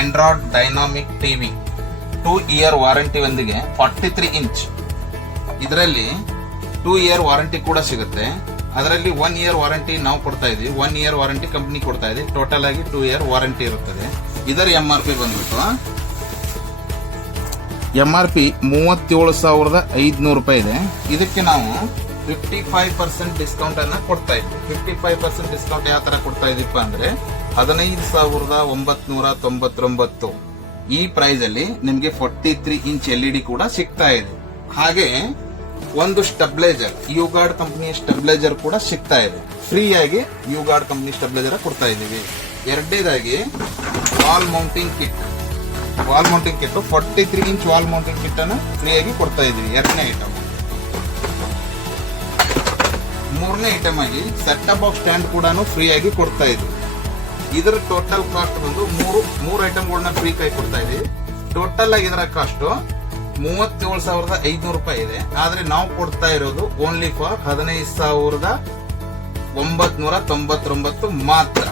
Android dynamic TV 2 year warranty ಒಂದಿಗೆ 43 inch. ಇದರಲ್ಲಿ 2 year warranty ಕೂಡ ಸಿಗುತ್ತೆ. ಅದರಲ್ಲಿ 1 ಇಯರ್ ವಾರಂಟಿ ನಾವು ಕೊಡ್ತಾ ಇದೀವಿ, 1 ಇಯರ್ ವಾರಂಟಿ ಕಂಪನಿ ಕೊಡ್ತಾ ಇದೆ. ಟೋಟಲ್ ಆಗಿ 2 ಇಯರ್ ವಾರಂಟಿ ಇರುತ್ತದೆ. ಇದರ MRP ಬಂದ್ಬಿಟ್ಟು MRP 37,500 ರೂಪಾಯಿ ಇದೆ. ಇದಕ್ಕೆ ನಾವು 55% ಡಿಸ್ಕೌಂಟ್ ಅನ್ನ ಕೊಡ್ತಾ ಇದ್ವಿ. 55% ಡಿಸ್ಕೌಂಟ್ ಯಾವ ತರ ಕೊಡ್ತಾ ಇದೀಪ್ಪ ಅಂದ್ರೆ 15,999 ಈ ಪ್ರೈಸ್ ಅಲ್ಲಿ ನಿಮ್ಗೆ 43 ಇಂಚ್ LED ಕೂಡ ಸಿಗ್ತಾ ಇದೆ. ಹಾಗೆ ಒಂದು ಸ್ಟೆಬಿಲೈಸರ್, ಯುಗಾರ್ಡ್ ಕಂಪನಿಯ ಸ್ಟೆಬಿಲೈಸರ್ ಕೂಡ ಸಿಗ್ತಾ ಇದೆ. ಫ್ರೀ ಆಗಿ ಯುಗಾರ್ಡ್ ಕಂಪನಿ ಸ್ಟೆಬಿಲೈಸರ್ ಕೊಡ್ತಾ ಇದೀವಿ. ಎರಡನೇದಾಗಿ wall mounting kit 43 inch wall mounting kit ಅನ್ನು ಫ್ರೀ ಆಗಿ ಕೊಡ್ತಾ ಇದೀವಿ. ಎರಡನೇ ಐಟಮ್. ಮೂರನೇ ಐಟಮ್ ಆಗಿ ಸೆಟ್ ಟಾಪ್ ಬಾಕ್ಸ್ ಸ್ಟ್ಯಾಂಡ್ ಕೂಡ ಫ್ರೀ ಆಗಿ ಕೊಡ್ತಾ ಇದೀವಿ. ಇದರ ಟೋಟಲ್ ಕಾಸ್ಟ್ ಬಂದು ಮೂರು ಐಟಮ್ಗಳನ್ನ ಫ್ರೀ ಕೈ ಕೊಡ್ತಾ ಇದೀವಿ. ಟೋಟಲ್ ಆಗಿ ಇದರ ಕಾಸ್ಟ್ 37,500 ರೂಪಾಯಿ ಇದೆ. ಆದ್ರೆ ನಾವು ಕೊಡ್ತಾ ಇರೋದು ಓನ್ಲಿ ಫಾರ್ 15,999 ಮಾತ್ರ.